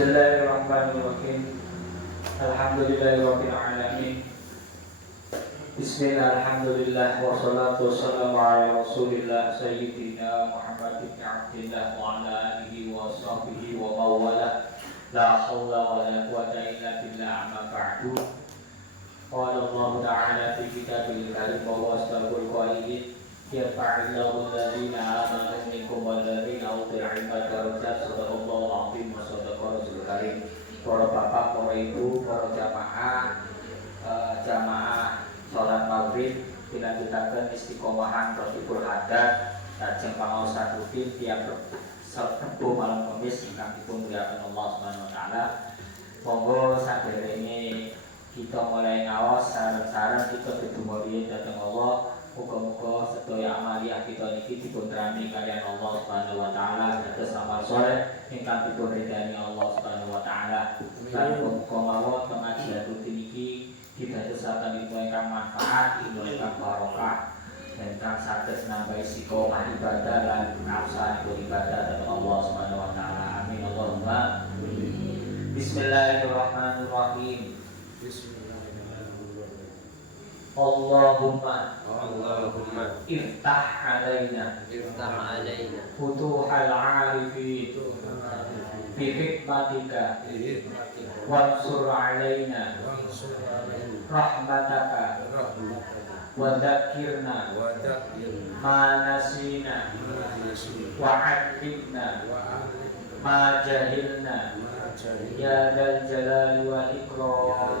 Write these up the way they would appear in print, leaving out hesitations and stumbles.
Bismillahirrahmanirrahim. Alhamdulillahirabbil alamin. Bismillahirrahmanirrahim. Wassalatu wassalamu ala Rasulillah sayyidina Muhammad ibn Abdillah wa ala alihi wa sahbihi wa mawala. La haula wa la quwwata illa billah, amma ba'du. Qala Allah ta'ala fi kitabil karim wa wastabul qailin yarfa'illahu alladhina amanu minkum walladhina utul ilma darajat. Sadaqallahu al-azim wa sadaqa rasulul karim. Para bapak, para ibu, para jamaah sholat maghrib dilanjutaken istiqomahan Rotibul Haddad lajeng pangaosan rutin tiap Rebo malam Kamis ingkang dipunmulyakaken Allah Subhanahu wa taala. Monggo saderenge kita mulai ngaos sareng-sareng kita dedumuri dhateng Allah. Muga-muga sedaya amaliyah kita niki dipunrami kaliyan Allah Subhanahu wa taala dados amal saleh ingkang dipunridani Allah Subhanahu wa taala. Lan muga mawon pengajian rutin iki didadosaken ilmu ingkang manfaat, ilmu ingkang barokah, dan ingkang saged nambahi istiqomah ibadah lan nafsanipun ibadah dhateng Allah Subhanahu wa taala. Amin Allahumma. Bismillahirrahmanirrahim. Allahumma iftah alaina futuhal arifin bi hikmatika wansur alaina rahmataka wa dzakirna ma nasina wa 'allimna ma jahilna ya dzal jalali wal ikram.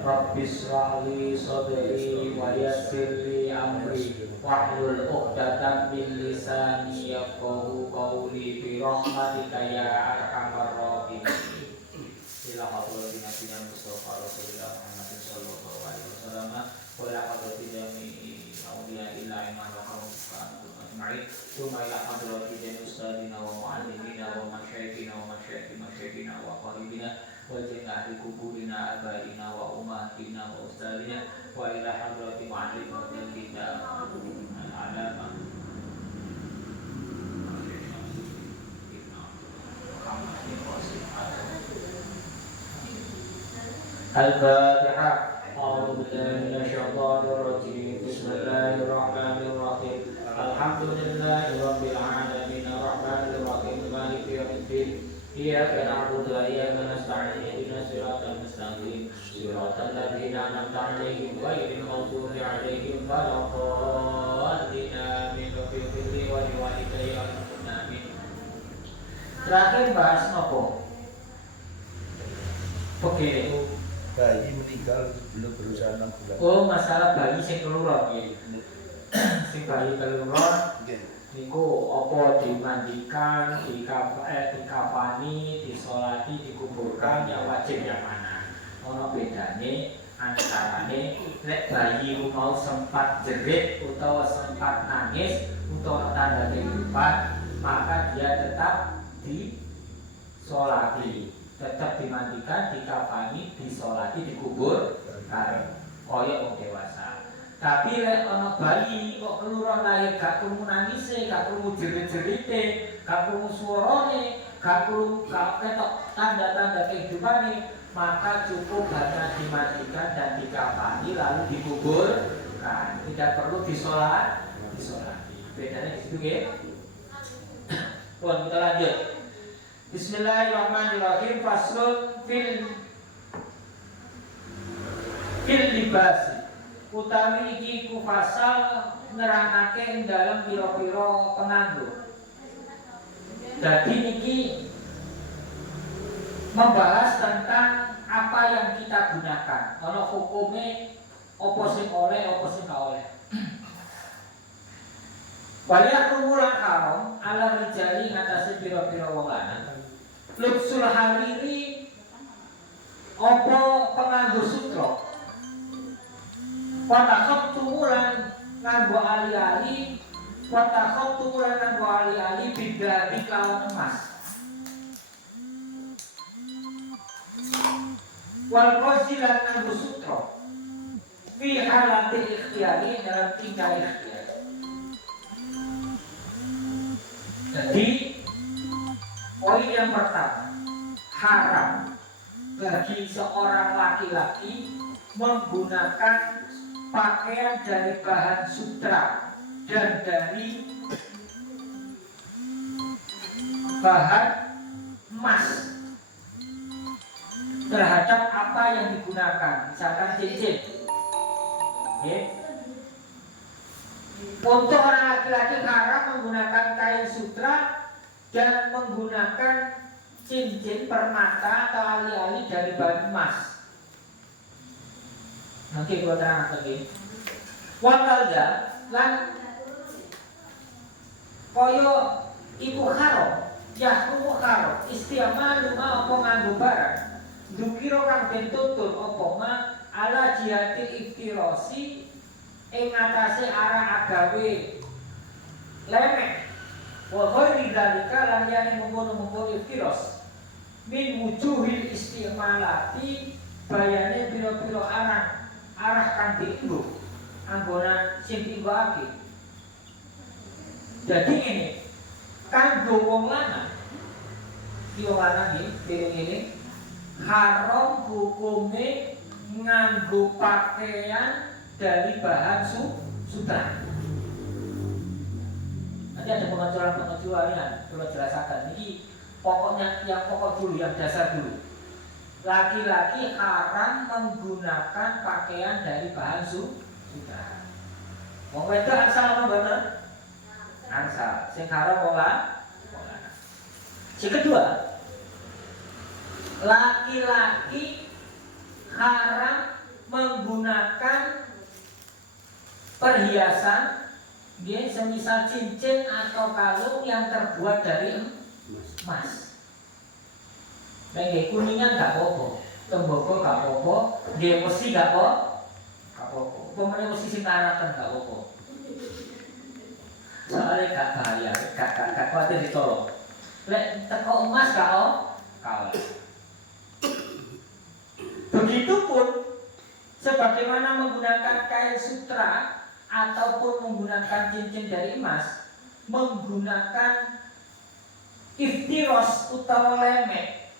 Rabbis shrahli sadri wa yassirli amri wahlul 'uqdatam min lisani yafqahu qawli bi rahmatika ya arhamar rahimin. Ila hadratin nabiyina Mustafa Rasulullah Muhammadin sallallahu alaihi wasallam wa ila hadratin jami'i awliya illa inna lahu ajma'in. Tsumma ila hadratin ustadina wa muallimina wa masyayikhina wa masyayikhina wa qaribina wa ahli kuburina abaina wa ummatina wa ustadina wa ila hadrati mu'allimatina kita alama Al-Fatihah. A'udzu billahi minasyaitonir rajim. Bismillahirrahmanirrahim. Alhamdulillahirabbil alamin arrahmanir rahim maliki yaumiddin. Iyyaka na'budu wa iyyaka nasta'in ihdinas siratal mustaqim siratal ladzina an'amta 'alaihim ghairil maghdubi 'alaihim waladdallin. Amin. Wa liwalidayya amin. Terakhir bahas nopo? Begini. Bayi meninggal belum berusia 6 bulan. Oh, masalah bayi sing keluar nggih. Sing bayi keluar niku apa dimandikan, dikafani, disolati, dikuburkan, yang wajib yang mana? Ono bedane antarane nek bayi mau sempat jerit utawa sempat nangis utawa tanda kehidupan, maka dia tetap disolati, tetap dimandikan, dikafani, disolati, dikubur, kaya wong dewasa. Tapi lek ana bayi kok keluar lahir gak krungu nangise, gak krungu jerit-jerite, gak krungu suarane, gak krungu ketok tanda-tanda kehidupane, maka cukup hanya dimandikan dan dikafani lalu dikuburkan. Tidak perlu disolati. Bedanya di situ nggih. Kita lanjut. Bismillahirrahmanirrahim. Faslun fil libasi. Utawi iki ku fasal nerangake ing dalem pira-pira penganggo. Jadi niki membahas tentang apa yang kita gunakan. Ana hukume apa sing oleh, apa sing gak oleh. Banyak rumulan haram ala rijali ngatasi pira-pira wong lanang. Lubsul hariri apa penganggo sutra. Watakot tumulan nganggo ali-ali, watakot tumulan nganggo ali-ali bidari kelawan emas. Wal qasilan nganggo sutra. Fi halati ikhtiyari dalam tingkah ikhtiyar. Jadi poin yang pertama, haram bagi seorang laki-laki menggunakan pakaian dari bahan sutra dan dari bahan emas terhadap apa yang digunakan, misalkan cincin. Untuk orang laki-laki haram menggunakan kain sutra dan menggunakan cincin permata atau alih-alih dari bahan emas. Nanti gue terang lagi. Wakalda lan koyo iku haram, yahku haram istiamalu ma apa nganggo barang dukira kang den tuntun apa ma ala jihadil iftirasi ing atase arah agawe lemek wa ghairi dzalika lan yani mengkono-mengkono iftiras min wujuhil istimalati bayane pira-pira arah kang dienggo anggonan sing dienggoake. Jadi ini kanggo wong lanang iki wong lanang iki haram hukume nganggo pakaian dari bahan sutra. Nanti ada pengecualian, perlu jelaskan. Ini pokoknya yang pokok dulu, yang dasar dulu. Laki-laki haram menggunakan pakaian dari bahan sutra. Wong wedok asal apa bener? Ansal. Sing haram wong lanang. Yang kedua, laki-laki haram menggunakan perhiasan, semisal cincin atau kalung yang terbuat dari emas. Nggih kuningan gak apa-apa, tembaga gak apa-apa, nggih mesti gak apa-apa. Pemene mesti sing karatan gak apa-apa. Soalnya gak bahaya, gak kuwatir ditolong. Lek teko emas gak kalah. Begitupun sebagaimana menggunakan kain sutra ataupun menggunakan cincin dari emas, menggunakan iftiros utawa lemek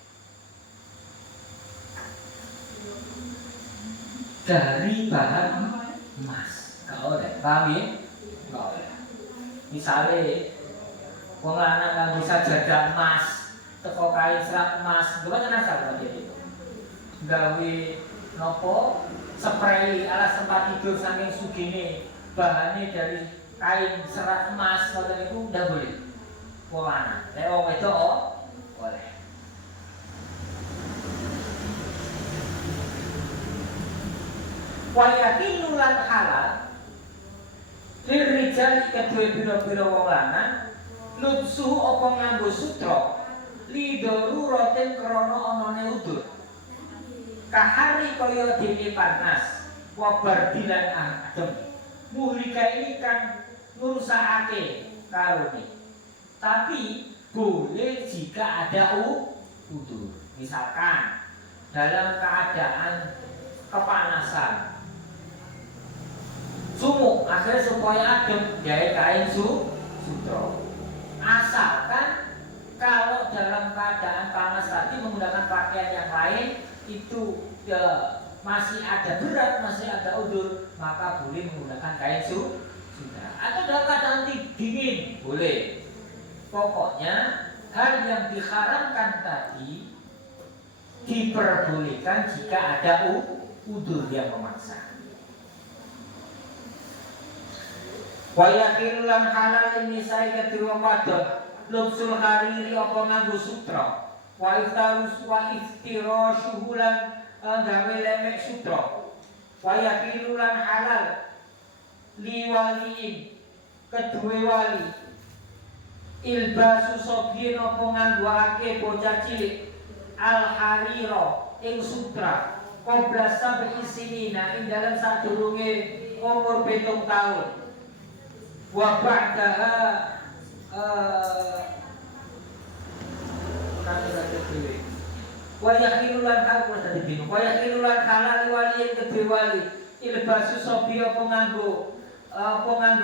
dari bahan emas. Kalau oleh, paham ya? Enggak oleh. Misalnya wong lanang kang bisa jaga emas, teko kain serat emas, gimana nasab itu? Gawe nopo spray alas tempat tidur saking sugine bahannya dari kain serat emas, kalau itu udah boleh. Wong lanang, wong wedok boleh. Wayakin nulan halal lirijal kedua biro-biro wong lanang lutsu apa nganggo sutra lidoru roten krono onone udur kahari kaya dene panas wabar dilan adem muhlika ini kan nurusake karone tapi boleh jika ada udur. Misalkan dalam keadaan kepanasan sumuk akhirnya supaya adem jahit kain sutra. Asalkan kalau dalam keadaan panas tadi menggunakan pakaian yang lain itu masih ada berat, masih ada udur, maka boleh menggunakan kain sutra. Atau dalam keadaan dingin boleh. Pokoknya hal yang diharamkan tadi diperbolehkan jika ada udur yang memaksa. Wayakin lan halal ini saya kedua wadon lubsul hariri apa nganggo sutra wa iftirashuhu lan gawe lemek sutra wayakin lan halal liwaliin kedua wali ilbasu sobien apa nganggoake bocah cilik al hariro ing sutra qabla sab'i sinina ing dalam sadurunge umur 7 tahun wa ba'daha wa yakhilulan halal wali yang kedhe wali ilbasu sobi apa nganggo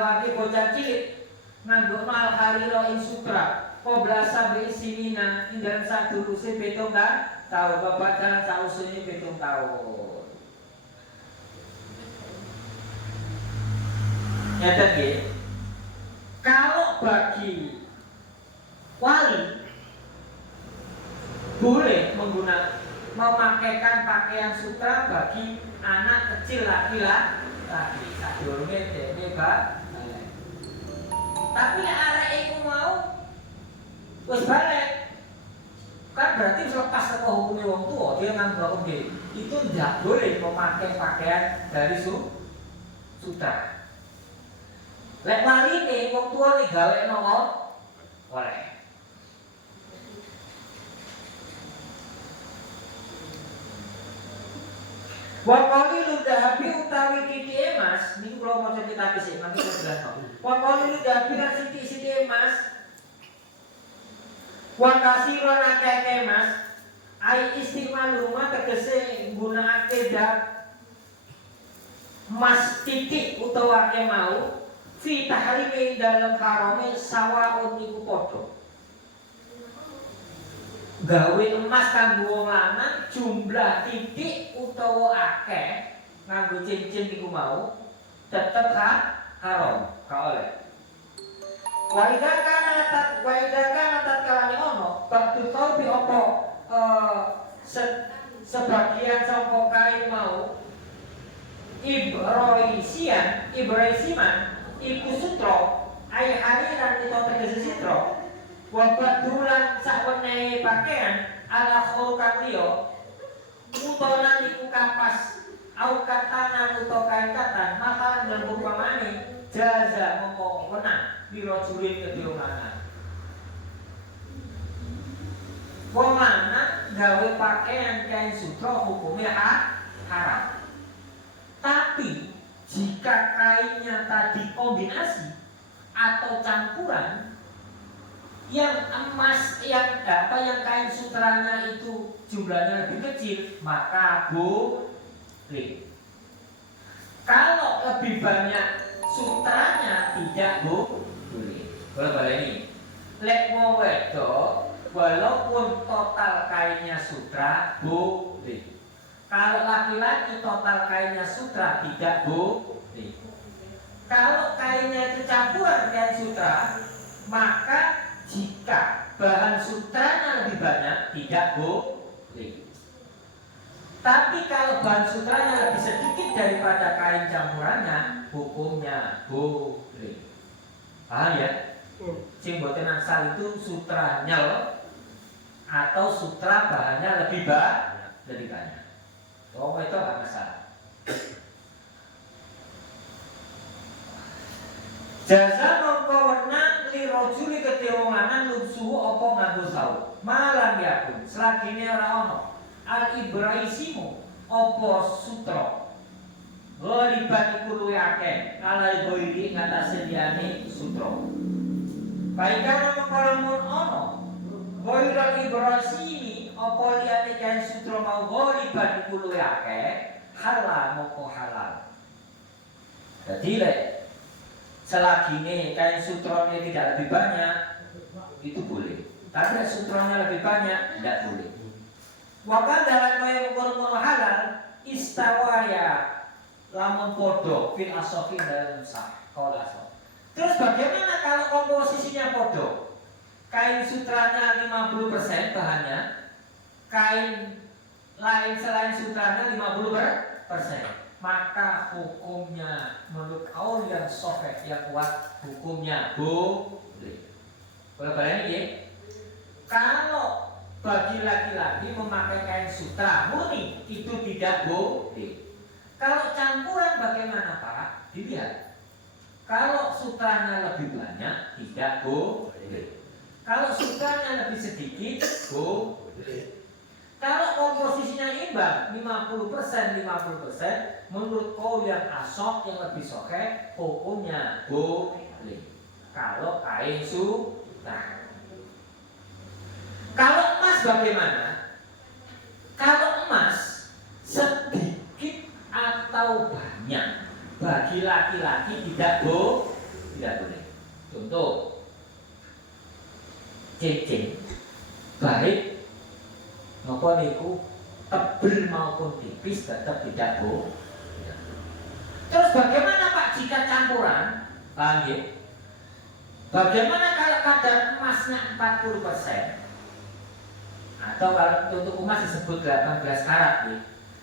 ake bocah cilik nganggo mal hariro ing sutra Qobla sab'i sinina ing dalam saduruse 7 tahun, bapak dalam sausune 7 tahun. Nyata nggih. Kalau bagi wali boleh memakaikan pakaian sutra bagi anak kecil laki-laki. Sadurunge dene balik. Tapi arek iku mau wis balik. Kan berarti lepas saka hukume wong tua, dia nganggo hukum dhewe. Itu tidak boleh memakai pakaian dari sutra. Lek waline wong tua nih gawe nopo? Oleh. Wa qalilu dahabi utawi titik emas niku kula maca kitab sik mangke jelas kok. Wa qalilu dahabi lan sithik-sithik emas. Wa kasiron akeh emas. Ai istimal rumah tegese nggunakake emas titik utawa akeh mau fi tahrimi dalam harame sawaun iku padha. Gawe emas kanggo wong lanang jumlah titik utawa akeh nganggo cincin niku mau tetep haram, ka oleh. Wa idza kana tatkala ono baktu tau bi apa sebagian saka kain mau ibraisiman iku sutra ai hariran itu tegese sutra. Wabadulan sakwenehe pakaian ala khulkan liya utawa niku kapas au katanan utawa kain katan maka lan upamane jaza mongko wenang dirojulin kedhe lanang. Wong lanang gawe pakaian kain sutra hukumnya haram. Tapi jika kainnya tadi kombinasi atau campuran yang emas yang kain sutranya itu jumlahnya lebih kecil maka boleh. Kalau lebih banyak sutranya tidak boleh. Kalau ini lek mau wedok walaupun total kainnya sutra boleh. Kalau laki-laki total kainnya sutra tidak boleh. Kalau kainnya itu campuran kain sutra maka jika bahan sutranya lebih banyak tidak boleh. Tapi kalau bahan sutranya lebih sedikit daripada kain campurannya, hukumnya boleh. Paham ya? Sing boten angsal itu sutranya loh, atau sutra bahannya lebih banyak. Oh itu nggak masalah. Jaza mongko wenang li rajuli kedhe wong lanang lubsuhu apa nganggo sawu. Malam yakun selagine ora ono. Al ibraisimu apa sutra. Ghaliban iku luwih akeh kalai goiri ngatasé liyane sutra. Baikane mongko lamun ono. Goira ibraisimi apa liyane kain sutra mau ghaliban iku luwih akeh halal mongko halal. Dadi lek selagi kain sutranya tidak lebih banyak itu boleh. Tapi sutranya lebih banyak tidak boleh. Waktu dalam kaya mukul halal istawaya lamun podo fil asofi dalam sah kolaso. Terus bagaimana kalau komposisinya podo? Kain sutranya 50% bahannya, kain lain selain sutranya 50%. Maka hukumnya menurut kaul yang sahih yang kuat hukumnya boleh. Boleh ya? Kalau bagi laki-laki memakai kain sutra murni itu tidak boleh. Kalau campuran bagaimana Pak? Dilihat. Kalau sutranya lebih banyak tidak boleh. Kalau sutranya lebih sedikit boleh. Kalau komposisinya imbang 50% menurut kaul yang asok yang lebih sahih hukumnya boleh. Kalau kain sutra. Kalau emas bagaimana? Kalau emas sedikit atau banyak bagi laki-laki tidak boleh. Contoh cincin baik napa niku tebel maupun tipis tetap tidak boleh. Terus bagaimana Pak jika campuran? Paham ya? Bagaimana kalau kadar emasnya 40%? Atau kalau untuk emas disebut 18 karat ya.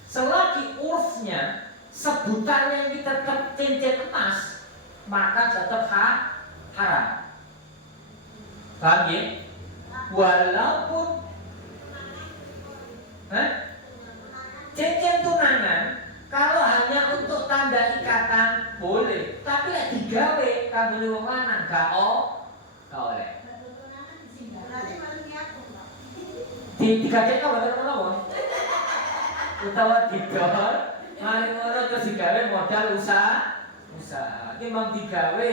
Selagi urfnya sebutannya ini tetap cincin emas, maka tetap haram. Paham ya? Walaupun cincin tunangan kalau hanya untuk tanda ikatan boleh, tapi ya digawe kanggo wong lanang gak oleh. Digadekno boten menapa? Utawa didol, mari ngono terus digawe modal usaha. Iki mung digawe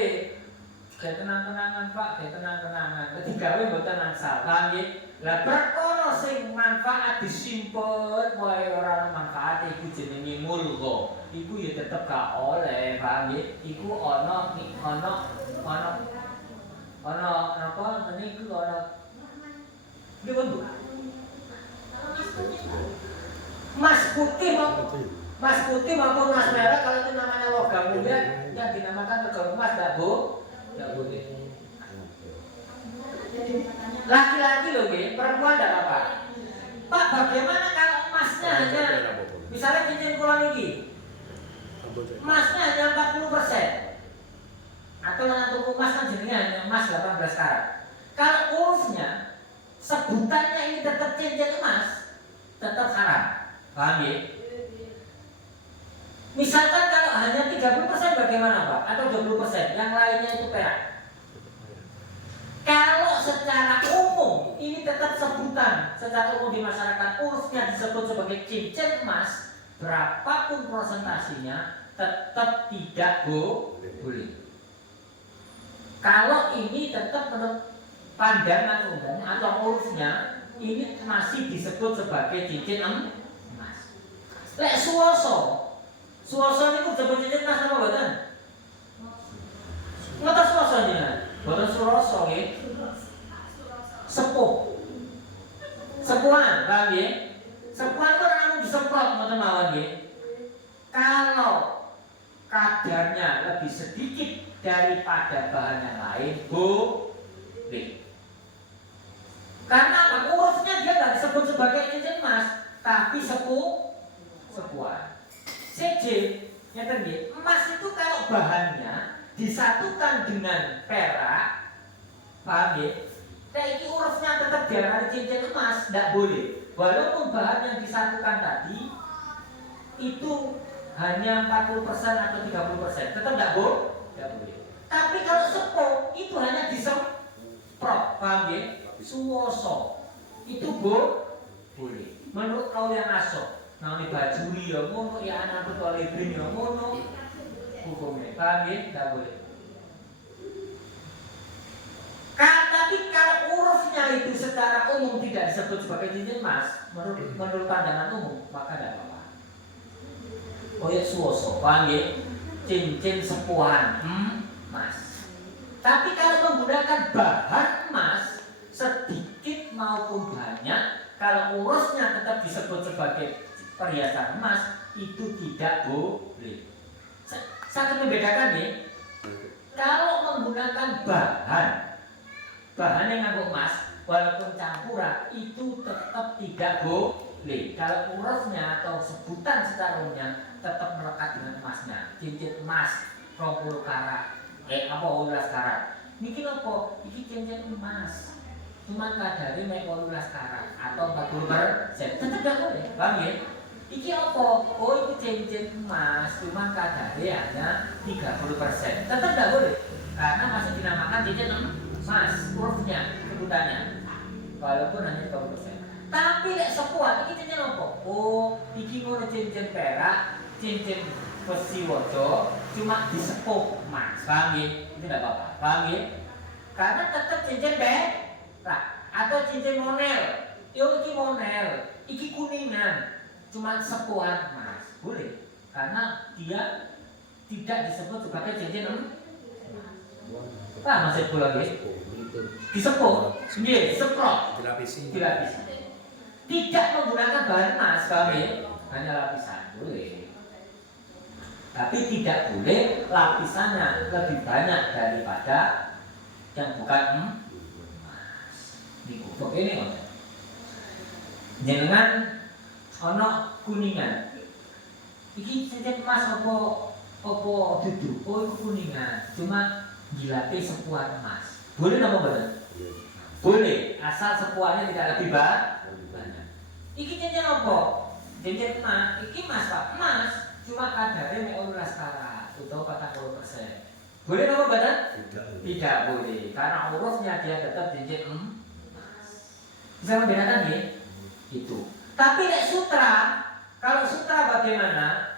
kayak tenang-tenangan Pak, kayak tenang-tenangan. Digawe mboten angsal, paham nggih? Lah perkara sing manfaat disimpen wae ora manfaat iku jenenge mulgha. Iku ya tetep gak oleh, paham nggih? Iku ana napa niku ana pripun Bu? Mas putih maupun mas merah kalau itu namanya logam mulia yang dinamakan logam emas tidak boleh. Laki-laki loh, perempuan tidak apa. Pak, bagaimana kalau emasnya hanya misalnya cincin kula niki, emasnya hanya 40%, atau untuk emas kan jenisnya hanya emas 18 karat. Kalau urufnya sebutannya ini tetap cincin emas, tetap haram. Paham ya? Misalkan kalau hanya 30% bagaimana Pak? Atau 20%, yang lainnya itu perak. Kalau secara umum ini tetap sebutan secara umum di masyarakat urufnya disebut sebagai cincin emas, berapapun prosentasinya tetap tidak boleh. Kalau ini tetap menurut pandangan umum atau urufnya ini masih disebut sebagai cincin emas. Lek suwoso niku disebut cincin emas apa mboten? Ngoten suwosone. Boten suroso nggih. Sepuhan, paham nggih? Sepuhan itu namung disemprot ngoten mawon nggih. Kalau kadarnya lebih sedikit daripada bahan yang lain, boleh. Karena urufnya dia nggak disebut sebagai cincin emas, tapi sepuhan. CJ, nyata nggih, emas itu kalau bahannya disatukan dengan perak, paham ya? Nah ini urufnya tetap diarani cincin emas, tidak boleh. Walaupun bahan yang disatukan tadi itu hanya 40% atau 30%, tetap tidak boleh. Tapi kalau sepuh itu hanya disemprot, paham ya? Suwoso itu boleh. Menurut kau yang asok, namanya bajuri ya ngono, ya anak betul lebrin ya ngono. Hukumnya, paham ya? Tidak boleh. Tapi kalau urufnya itu secara umum tidak disebut sebagai cincin emas, menurut pandangan umum, maka tidak apa-apa. Oh ya suwoso, paham ya? Cincin sepuhan emas. Tapi kalau menggunakan bahan emas, sedikit maupun banyak, kalau urusnya tetap disebut sebagai perhiasan emas, itu tidak boleh. Sangat membedakan nih. Kalau menggunakan bahan yang nganggo emas, walaupun campuran itu tetap tidak boleh. Kalau urusnya atau sebutan secara umumnya tetap melekat dengan emasnya. Cincin emas 20 karat, 18 karat. Niki apa? Iki cincin emas. Cuma kadari mek 18 karat atau 40%, tetap tidak boleh. Paham ya? Iki apa? Oh itu cincin emas, cuma kadari hanya 30%, tetap tidak boleh. Karena masih dinamakan cincin emas, urufnya, sebutannya, walaupun hanya 30%. Tapi lek sepuhan, iki cincin apa? Oh, iki ngono cincin perak, cincin besi wajo, cuma disepuh emas. Paham ya? Itu tidak apa-apa. Paham ya? Karena tetap cincin perak atau cincin monel. Yo iki monel, iki kuningan, cuma sepuhan emas. Boleh. Karena dia tidak disebut sebagai cincin emas. Paham maksud kula nggih? Disepuk, disemprot, dilapisi. Tidak menggunakan bahan emas, hanya lapisan boleh. Tapi tidak boleh lapisannya lebih banyak daripada yang bukan emas. Niku begini jenengan ono kuningan. Iki sejen emas apa duduk? Oh itu kuningan. Cuma dilatih sepuan emas. Boleh napa mboten? Boleh, asal sepuannya tidak lebih banyak. Iki cincin apa? Cincin emas. Iki emas Pak, emas. Cuma kadarnya mek 11 karat atau 40%. Boleh napa mboten? Tidak boleh, karena urusnya dia tetap cincin emas. Bisa membedakan ya? Itu. Tapi nek sutra, kalau sutra bagaimana?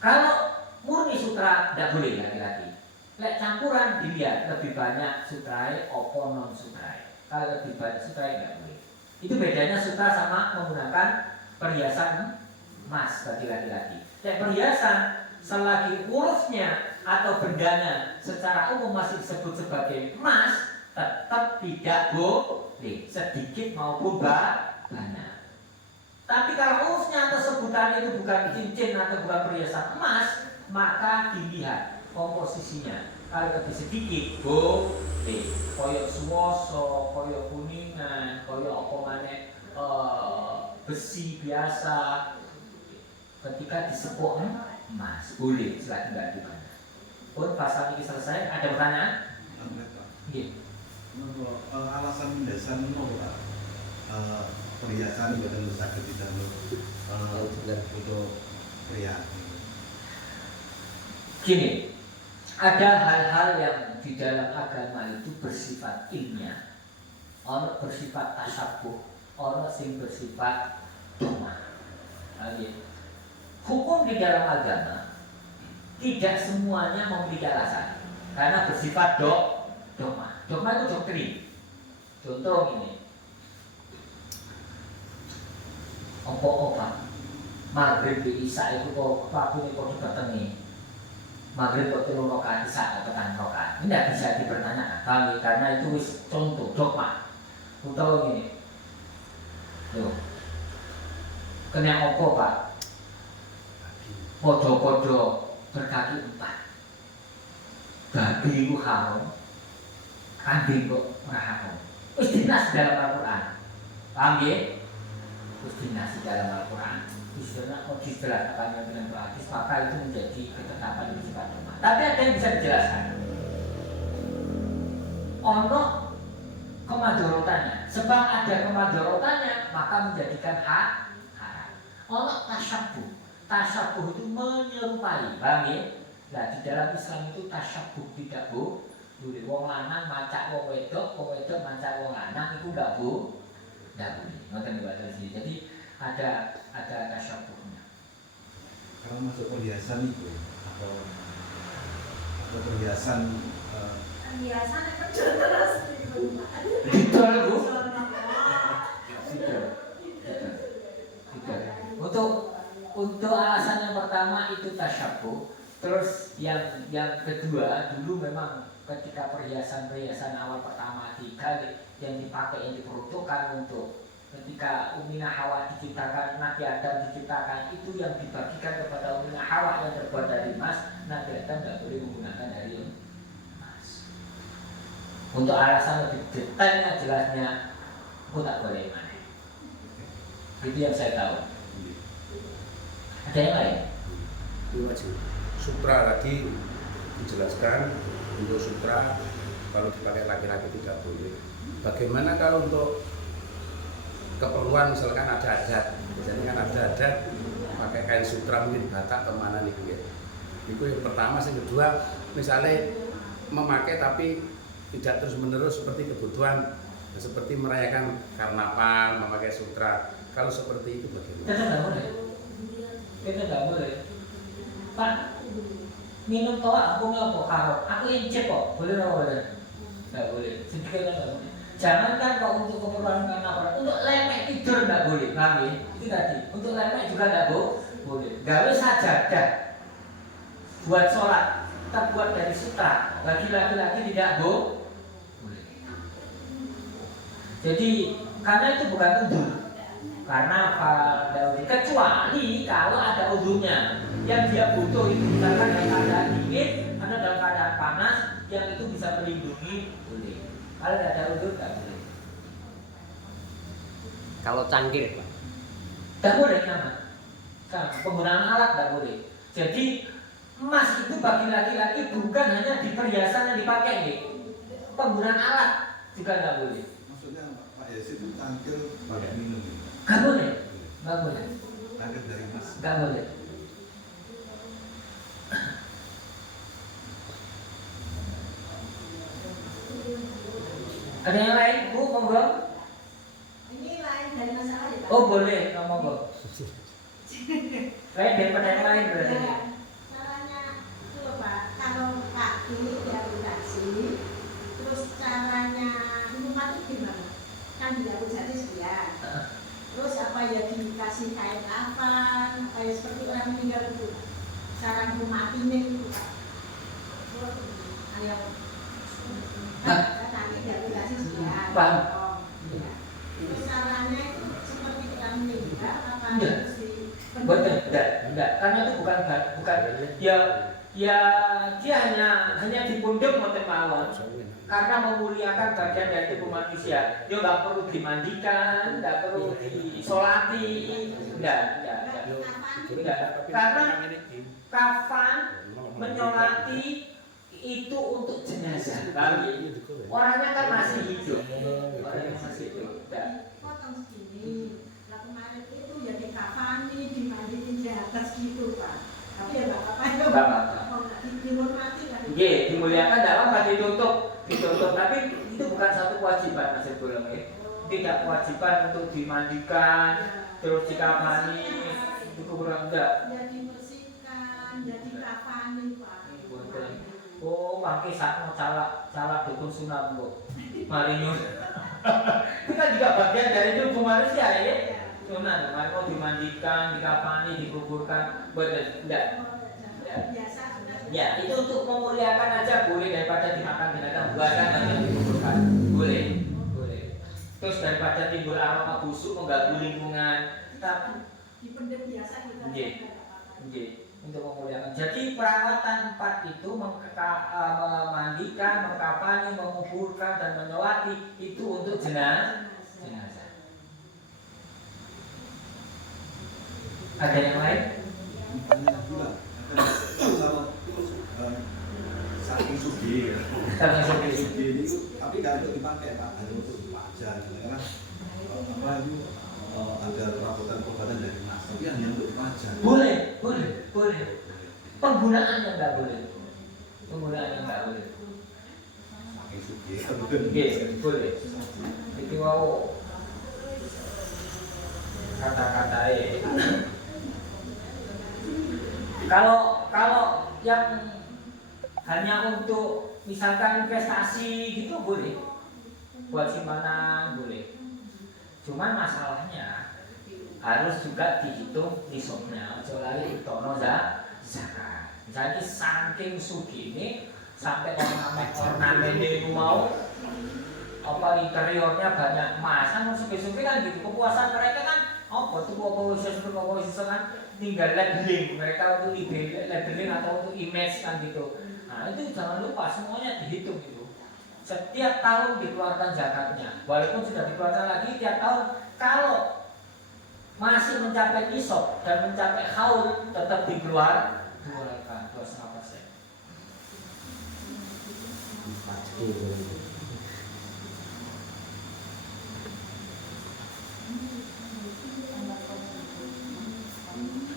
Kalau murni sutra tidak boleh laki-laki. Lek campuran dilihat lebih banyak sutrai opo non sutrai. Kalau lebih banyak sutrai tidak boleh. Itu bedanya sutra sama menggunakan perhiasan emas bagi laki-laki. Lek perhiasan selagi urusnya atau bendanya secara umum masih disebut sebagai emas, tetap tidak boleh sedikit maupun banyak. Tapi kalau urusnya atau sebutan itu bukan cincin atau bukan perhiasan emas, maka dilihat komposisinya. Kalau lebih sedikit boleh, koyok suwoso, koyok kuningan, koyok apa maneh besi biasa. Ketika disepuk emas boleh, silahkan nggak juga. Pun pasal ini selesai, ada pertanyaan? Iya. Alasan mendasar menolak perhiasan buatan sakit di dalam untuk pria. Gini, ada hal-hal yang di dalam agama itu bersifat ilmiah, ono bersifat tasyabuh, ono sing bersifat dogma. Hukum di dalam agama tidak semuanya memiliki alasan, karena bersifat dogma. Dogma itu doktrin. Contoh ini, apa maghrib di isya itu kok waktu ini kok dibatengi. Maghrib kok 3 rakaat, isya atau 4 rakaat. Ini tidak bisa dipertanyakan kami, karena itu contoh dogma. Contoh ini, loh, kena apa Pak? Podo-podo berkaki 4. Babi itu haram, kambing kok ora haram. Wis dinas dalam Al-Qur'an. Paham ya? Wis dinas dalam Al-Qur'an. Dijelaskan dengan hadis, maka itu menjadi ketetapan yang bersifat dogma. Tapi ada yang bisa dijelaskan. Ono kemadorotannya, sebab ada kemadorotannya maka menjadikan haram. Ono tasyabuh. Tasyabuh itu menyerupai, paham ya? Nah di dalam Islam itu tasyabuh tidak boleh. Wong lanang macak wong wedok macak wong lanang itu enggak boleh. Ngoten niku sini. Jadi ada tasyabuhnya. Kalau masuk perhiasan itu atau perhiasan terus Didol Bu. Untuk alasan yang pertama itu tasyabuh. Terus yang kedua, dulu memang ketika perhiasan awal pertama digali yang dipakai, yang diperuntukkan untuk ketika Ummina Hawa diciptakan, Nabi Adam diciptakan, itu yang dibagikan kepada Ummina Hawa yang terbuat dari emas. Nabi Adam tidak boleh menggunakan dari emas. Untuk alasan lebih detailnya, jelasnya, aku tak boleh mana. Itu yang saya tahu. Ada yang lain? Wajib. Sutra tadi dijelaskan, untuk sutra kalau dipakai laki-laki tidak boleh. Bagaimana kalau untuk keperluan misalkan ada adat, biasanya kan ada adat pakai kain sutra mungkin Batak atau mana nih ya. Itu yang pertama, yang kedua misalnya memakai tapi tidak terus menerus seperti kebutuhan, seperti merayakan karnaval memakai sutra. Kalau seperti itu bagaimana? Kita nggak boleh. Pak, minum toa aku nggak mau haram. Aku incip kok, boleh nggak boleh? Nggak boleh. Sedikit nggak boleh. Jangankan kok untuk keperluan karnaval, untuk lemek tidur nggak boleh. Paham ya? Itu tadi. Untuk lemek juga nggak boleh. Gawe sajadah buat sholat terbuat dari sutra. Bagi laki-laki tidak boleh. Jadi karena itu bukan udzur. Karena pada udzur, kecuali kalau ada udzurnya yang dia butuh itu misalkan dalam keadaan dingin atau dalam keadaan panas yang itu bisa melindungi boleh. Kalau tidak ada udzur tidak boleh. Kalau cangkir, Pak? Tidak boleh sama. Penggunaan alat tidak boleh. Jadi emas itu bagi laki-laki bukan hanya di perhiasan yang dipakai nih. Penggunaan alat juga tidak boleh. Maksudnya Pak Yasin itu cangkir pakai minum. Gak boleh, gak boleh, Cangkir dari emas. gak boleh. Ada yang lain, Bu, monggo. Ini lain dari masalah ya, Pak? Oh boleh, monggo. Lain daripada yang lain berarti. Ya, caranya itu loh, Pak. Kalau kaki diamputasi, terus caranya minum mati gimana? Kan diamputasi sekian. Terus apa ya dikasih kain kafan, apa ya seperti orang meninggal itu. Cara minum matinya itu, Pak. Ayo. Kan kaki diamputasi sekian. Paham. Ya. Terus caranya itu seperti orang meninggal apa Iya. Betul, enggak, karena itu bukan ya dia hanya dipundhut moten mawon karena memuliakan bagian dari tubuh manusia. Dia nggak perlu dimandikan, nggak perlu disolati, enggak. Karena kafan menyolati itu untuk jenazah. Orangnya kan masih hidup. Orangnya masih hidup. Enggak. Potong segini. Lah kemarin itu ya dikafani, dimandiin di atas gitu, Pak. Tapi ya nggak apa-apa ya. Nggak apa-apa. Mau dihormati lah. Iya, dimuliakan tidak apa ditutup, tapi itu bukan satu kewajiban Mas Ibu ya. Tidak kewajiban untuk dimandikan, terus dikafani, itu kurang enggak. Ya dibersihkan, ya dikafani, Pak. Oh, pakai sakno calak dukun sunat kok. Marinyo. Itu kan juga bagian dari tubuh manusia ya. Sunat, mau dimandikan, dikafani, dikuburkan, betul enggak? Biasa sudah. Ya, itu untuk memuliakan aja boleh daripada dimakan binatang buasan atau dikuburkan. Boleh. Terus daripada timbul aroma busuk mengganggu lingkungan. Tapi Dipendem biasa kita. Nggih. Nggih, untuk memuliakan. Jadi perawatan tempat itu memandikan, mengkafani, menguburkan dan menyolati itu untuk jenazah. Ada yang lain? Banyak pula. Kalau saking sugih, Saking sugih. sugih itu, tapi nggak untuk dipakai Pak, hanya untuk dipajang. Karena apa itu ada perabotan dari emas, tapi hanya untuk dipajang. Boleh. Penggunaannya nggak boleh. Saking sugih. Nggih, boleh. Iki wau kata-kata Kalau yang hanya untuk misalkan investasi gitu boleh, buat simpanan boleh. Cuman masalahnya harus juga dihitung nisabnya, ojo lali tono zakat. Jadi saking sugih sampai ornamen ini mau apa interiornya banyak emas, kan sugih-sugih kan gitu. Kepuasan mereka kan khusus kan tinggal labeling mereka untuk labeling atau untuk image kan gitu. Nah itu jangan lupa semuanya dihitung itu. Setiap tahun dikeluarkan zakatnya, walaupun sudah dikeluarkan lagi tiap tahun. Kalau masih mencapai nisab dan mencapai haul tetap dikeluarkan 2,5%.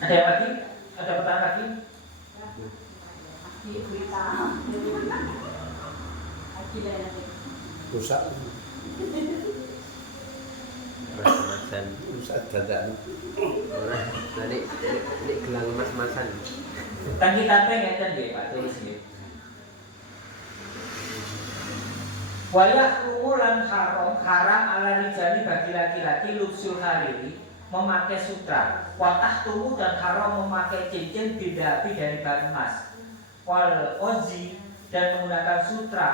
Ada yang lagi? Ada pertanyaan lagi? rusak Mas-masan. rusak dadak Ora, nanti gelang mas-masan. Kan kita pengen kan deh Pak tulis nih. Wayah umuran haram ala rijali bagi laki-laki lubsul hariri memakai sutra. Watah tubuh dan haram memakai cincin bidabi dari bahan emas. Wal ozi dan menggunakan sutra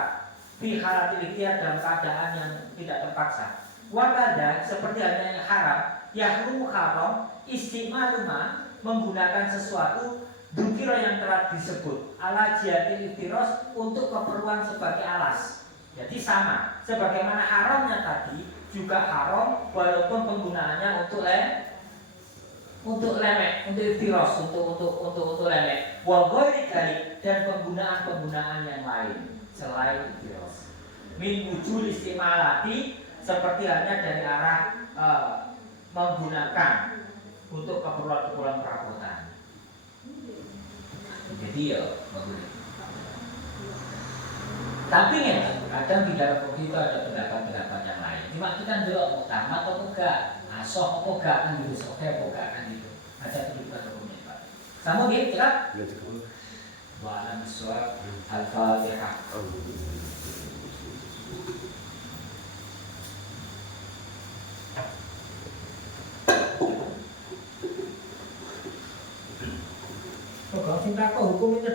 fi halatil ikhtiar dalam keadaan yang tidak terpaksa. Wakada seperti halnya yang haram, yahrumu haram istimaluma menggunakan sesuatu dukiro yang telah disebut ala jihatil iftiros untuk keperluan sebagai alas. Jadi sama, sebagaimana haramnya tadi juga haram walaupun penggunaannya untuk lemek, untuk iftiros, untuk lemek. Wa ghairi dzalik dan penggunaan yang lain selain iftiros. Min wujul istimalati seperti halnya dari arah menggunakan untuk keperluan perabotan. Jadi ya menggunakan. Tapi ya kadang di dalam fikih itu ada pendapat yang lain. Cuma kita dulu utama atau enggak, asoh atau enggak kan gitu, sohe atau enggak kan gitu. Ada pendapat hukumnya Pak. Sama gitu kan? Wa alam suwab al-fatihah. Kalau cinta kok hukum itu